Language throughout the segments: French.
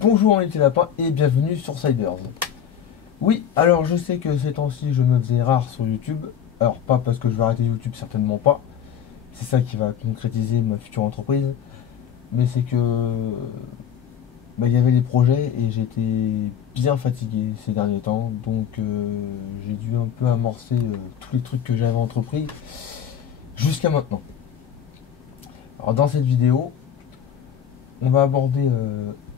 Bonjour les petits lapins et bienvenue sur Siders. Oui, alors je sais que ces temps-ci je me faisais rare sur YouTube. Alors pas parce que je vais arrêter YouTube, certainement pas. C'est ça qui va concrétiser ma future entreprise. Mais c'est que il y avait des projets et j'étais bien fatigué ces derniers temps. Donc j'ai dû un peu amorcer tous les trucs que j'avais entrepris jusqu'à maintenant. Alors dans cette vidéo, on va aborder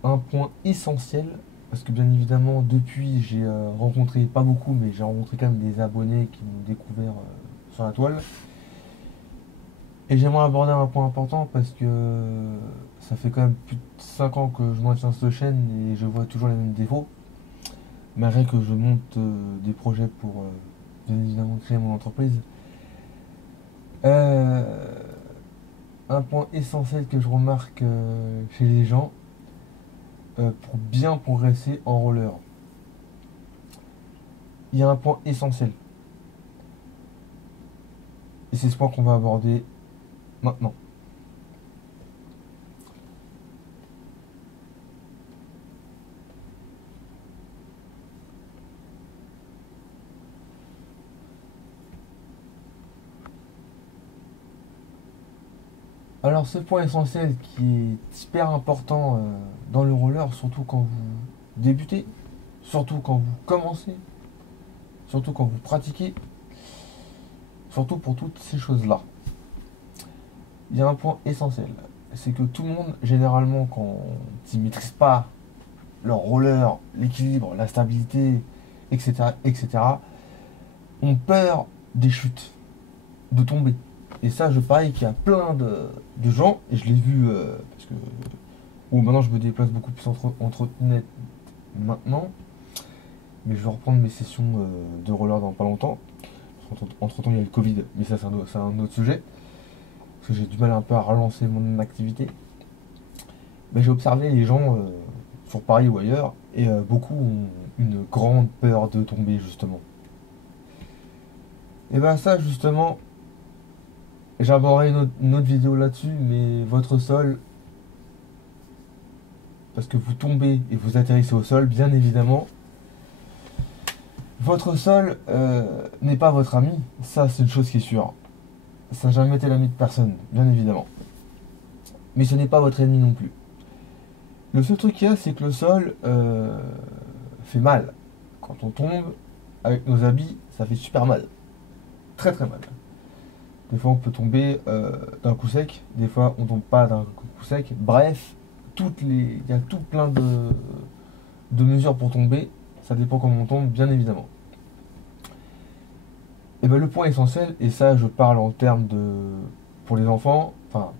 un point essentiel parce que bien évidemment depuis j'ai rencontré pas beaucoup mais j'ai rencontré quand même des abonnés qui m'ont découvert sur la toile et j'aimerais aborder un point important parce que ça fait quand même plus de 5 ans que je maintiens cette chaîne et je vois toujours les mêmes défauts malgré que je monte des projets pour bien évidemment créer mon entreprise. Un point essentiel que je remarque chez les gens pour bien progresser en roller. Il y a un point essentiel. Et c'est ce point qu'on va aborder maintenant. Alors ce point essentiel qui est hyper important dans le roller, surtout quand vous débutez, surtout quand vous commencez, surtout quand vous pratiquez, surtout pour toutes ces choses-là. Il y a un point essentiel, c'est que tout le monde, généralement, quand ils ne maîtrisent pas leur roller, l'équilibre, la stabilité, etc., etc., ont peur des chutes, de tomber. Et ça, je parie qu'il y a plein de gens, et je l'ai vu, parce que maintenant je me déplace beaucoup plus entre net maintenant, mais je vais reprendre mes sessions de roller dans pas longtemps. Entre temps, il y a le Covid, mais ça, c'est un autre sujet, parce que j'ai du mal un peu à relancer mon activité. Mais j'ai observé les gens sur Paris ou ailleurs, et beaucoup ont une grande peur de tomber, justement. Et ben ça, justement, j'aborderai une autre vidéo là-dessus, mais votre sol, parce que vous tombez et vous atterrissez au sol, bien évidemment, votre sol n'est pas votre ami, ça c'est une chose qui est sûre. Ça n'a jamais été l'ami de personne, bien évidemment. Mais ce n'est pas votre ennemi non plus. Le seul truc qu'il y a, c'est que le sol fait mal. Quand on tombe avec nos habits, ça fait super mal. Très très mal. Des fois on peut tomber d'un coup sec, des fois on tombe pas d'un coup sec. Bref, il y a tout plein de mesures pour tomber. Ça dépend comment on tombe, bien évidemment. Et ben le point essentiel, et ça je parle en termes de pour les enfants, enfin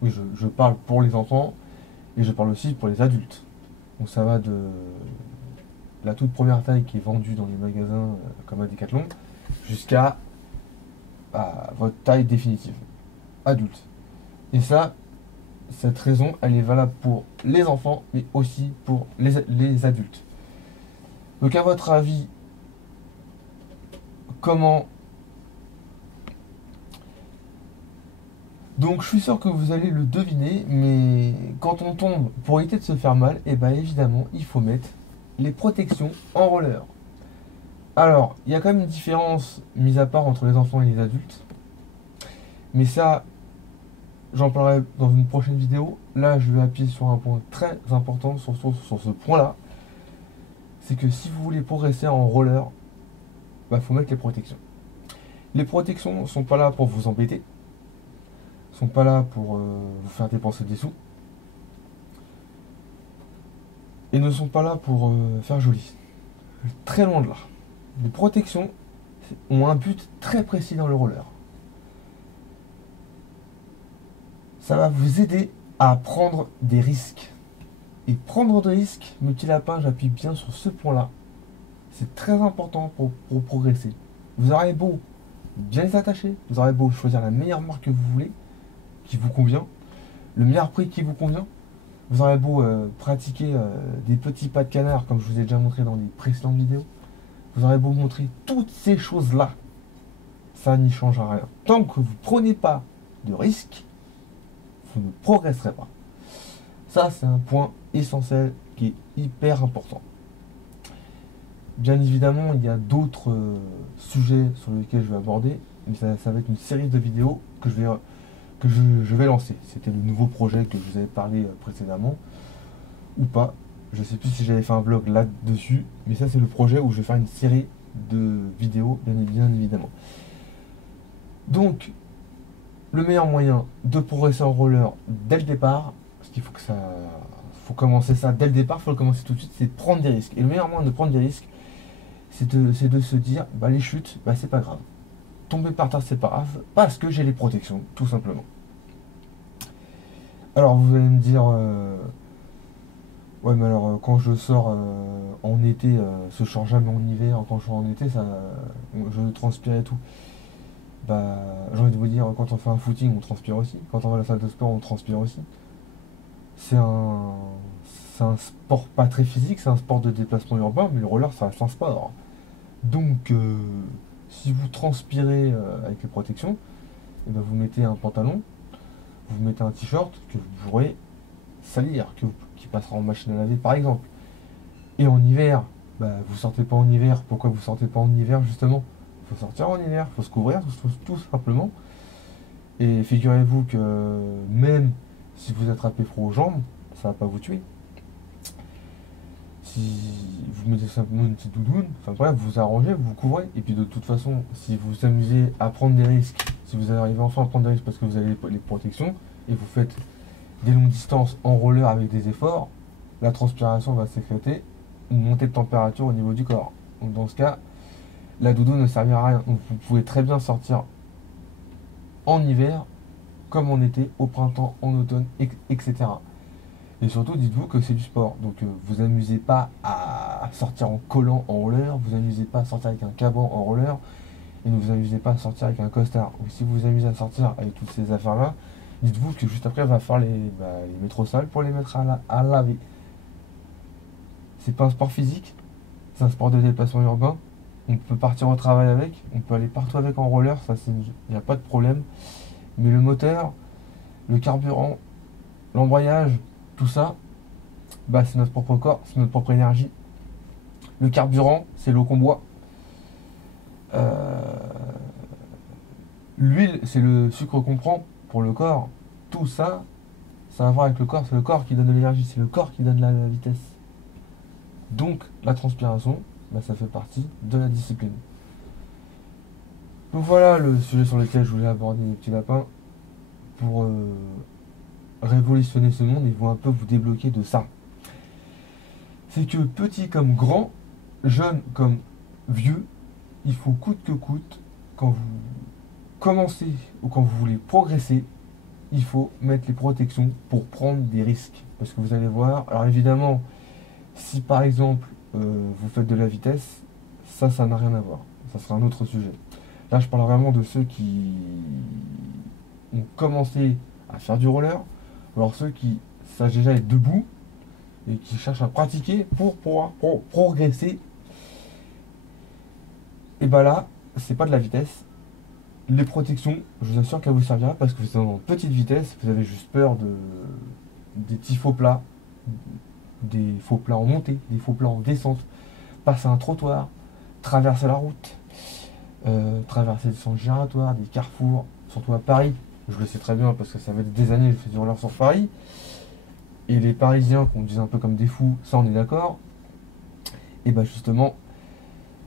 oui je parle pour les enfants et je parle aussi pour les adultes. Donc ça va de la toute première taille qui est vendue dans les magasins comme à Decathlon jusqu'à votre taille définitive, adulte. Et ça, cette raison, elle est valable pour les enfants mais aussi pour les adultes. Donc à votre avis, comment... Donc je suis sûr que vous allez le deviner, mais quand on tombe, pour éviter de se faire mal, et bien évidemment, il faut mettre les protections en roller. Alors, il y a quand même une différence, mise à part, entre les enfants et les adultes. Mais ça, j'en parlerai dans une prochaine vidéo. Là, je vais appuyer sur un point très important, sur ce point-là. C'est que si vous voulez progresser en roller, il faut mettre les protections. Les protections ne sont pas là pour vous embêter. Sont pas là pour vous faire dépenser des sous et ne sont pas là pour faire joli. Très loin de là. Les protections ont un but très précis dans le roller. Ça va vous aider à prendre des risques. Et prendre des risques, mes petits lapins, j'appuie bien sur ce point-là. C'est très important pour progresser. Vous aurez beau bien les attacher, vous aurez beau choisir la meilleure marque que vous voulez, qui vous convient, le meilleur prix qui vous convient. Vous aurez beau pratiquer des petits pas de canard, comme je vous ai déjà montré dans les précédentes vidéos. Vous aurez beau montrer toutes ces choses-là, ça n'y changera rien. Tant que vous ne prenez pas de risque, vous ne progresserez pas. Ça, c'est un point essentiel, qui est hyper important. Bien évidemment, il y a d'autres sujets sur lesquels je vais aborder, mais ça va être une série de vidéos que je vais lancer. C'était le nouveau projet que je vous avais parlé précédemment, ou pas. Je sais plus si j'avais fait un blog là-dessus, mais ça c'est le projet où je vais faire une série de vidéos, bien évidemment. Donc, le meilleur moyen de progresser en roller dès le départ, parce qu'il faut que ça, faut commencer ça dès le départ, il faut le commencer tout de suite, c'est de prendre des risques. Et le meilleur moyen de prendre des risques, c'est de se dire, bah les chutes, bah c'est pas grave. Tomber par terre, c'est pas grave, parce que j'ai les protections, tout simplement. Alors vous allez me dire, ouais mais alors quand je sors en été, ce sort jamais en hiver, quand je sors en été, ça, je transpire et tout. Bah j'ai envie de vous dire, quand on fait un footing, on transpire aussi. Quand on va à la salle de sport, on transpire aussi. C'est un, c'est un sport pas très physique, c'est un sport de déplacement urbain, mais le roller, ça reste un sport. Donc, si vous transpirez avec les protections, eh ben, vous mettez un pantalon, vous mettez un t-shirt que vous pourrez salir, qui passera en machine à laver par exemple. Et en hiver, bah, vous sortez pas en hiver. Pourquoi vous sortez pas en hiver justement? Il faut sortir en hiver, il faut se couvrir tout simplement. Et figurez-vous que même si vous attrapez froid aux jambes, ça va pas vous tuer. Si vous mettez simplement une petite doudoune, enfin bref, vous arrangez, vous vous couvrez. Et puis de toute façon, si vous vous amusez à prendre des risques, si vous arrivez enfin à prendre des risques parce que vous avez les protections, et vous faites des longues distances en roller avec des efforts, la transpiration va sécréter une montée de température au niveau du corps. Donc dans ce cas, la doudoune ne servira à rien. Donc vous pouvez très bien sortir en hiver, comme en été, au printemps, en automne, etc. Et surtout, dites-vous que c'est du sport. Donc, vous amusez pas à sortir en collant en roller, vous amusez pas à sortir avec un caban en roller, et ne vous amusez pas à sortir avec un costard. Ou si vous vous amusez à sortir avec toutes ces affaires-là, dites-vous que juste après, il va falloir les mettre au sol pour les mettre à laver. C'est pas un sport physique, c'est un sport de déplacement urbain. On peut partir au travail avec, on peut aller partout avec en roller, ça il n'y a pas de problème. Mais le moteur, le carburant, l'embrayage, tout ça, bah, c'est notre propre corps, c'est notre propre énergie. Le carburant, c'est l'eau qu'on boit. Euh, L'huile, c'est le sucre qu'on prend pour le corps. Tout ça, ça a à voir avec le corps. C'est le corps qui donne de l'énergie, c'est le corps qui donne la vitesse. Donc, la transpiration, bah, ça fait partie de la discipline. Donc voilà le sujet sur lequel je voulais aborder les petits lapins pour révolutionner ce monde et un peu vous débloquer de ça. C'est que petit comme grand, jeune comme vieux, il faut coûte que coûte, quand vous commencez ou quand vous voulez progresser, il faut mettre les protections pour prendre des risques. Parce que vous allez voir, alors évidemment, si par exemple vous faites de la vitesse, ça n'a rien à voir. Ça sera un autre sujet. Là, je parle vraiment de ceux qui ont commencé à faire du roller, ou alors ceux qui savent déjà être debout et qui cherchent à pratiquer pour pouvoir progresser. Et bah là, c'est pas de la vitesse. Les protections, je vous assure qu'elle vous servira parce que vous êtes en petite vitesse, vous avez juste peur des petits faux plats, des faux plats en montée, des faux plats en descente, passer un trottoir, traverser la route, traverser des centres giratoires, des carrefours, surtout à Paris. Je le sais très bien parce que ça fait des années que je fais du roller sur Paris. Et les Parisiens qu'on disait un peu comme des fous, ça on est d'accord. Et bah justement,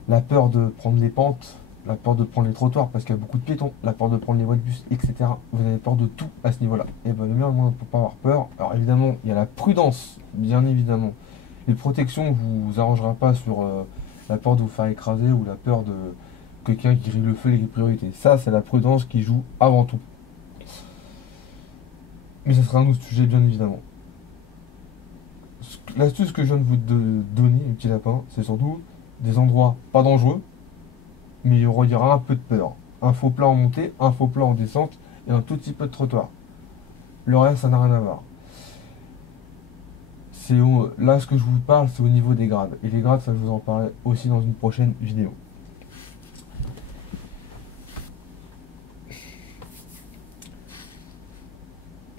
la peur de prendre les pentes, la peur de prendre les trottoirs parce qu'il y a beaucoup de piétons, la peur de prendre les voies de bus, etc. Vous avez peur de tout à ce niveau-là. Et ben le meilleur moyen pour pas avoir peur, alors évidemment, il y a la prudence, bien évidemment. Les protections vous arrangera pas sur la peur de vous faire écraser ou la peur de quelqu'un qui grille le feu, les priorités. Ça, c'est la prudence qui joue avant tout. Mais ça sera un autre sujet, bien évidemment. L'astuce que je viens de vous donner, les petits lapins, c'est surtout des endroits pas dangereux, mais il y aura un peu de peur. Un faux plat en montée, un faux plat en descente et un tout petit peu de trottoir. Le reste, ça n'a rien à voir. Là, ce que je vous parle, c'est au niveau des grades. Et les grades, ça, je vous en parlerai aussi dans une prochaine vidéo.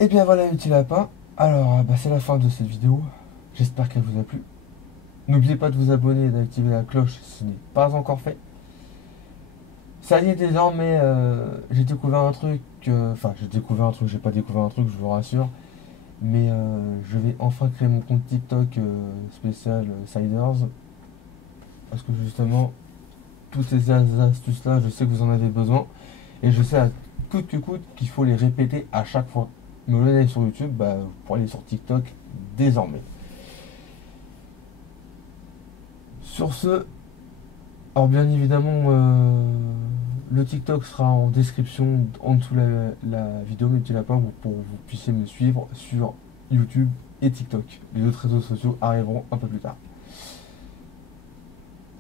Et bien voilà, les petits lapins. Alors, bah, c'est la fin de cette vidéo. J'espère qu'elle vous a plu. N'oubliez pas de vous abonner et d'activer la cloche si ce n'est pas encore fait. Ça y est, désormais, j'ai découvert un truc. Enfin, j'ai découvert un truc, j'ai pas découvert un truc, je vous rassure. Mais je vais enfin créer mon compte TikTok spécial Siders. Parce que justement, toutes ces astuces-là, je sais que vous en avez besoin. Et je sais à coûte que coûte qu'il faut les répéter à chaque fois. Mais au lieu d'aller sur YouTube, bah, vous pourrez aller sur TikTok désormais. Sur ce, alors bien évidemment, le TikTok sera en description en dessous la vidéo, mettez-la pas pour que vous puissiez me suivre sur YouTube et TikTok. Les autres réseaux sociaux arriveront un peu plus tard.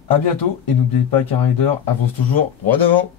A bientôt et n'oubliez pas qu'un rider avance toujours droit devant.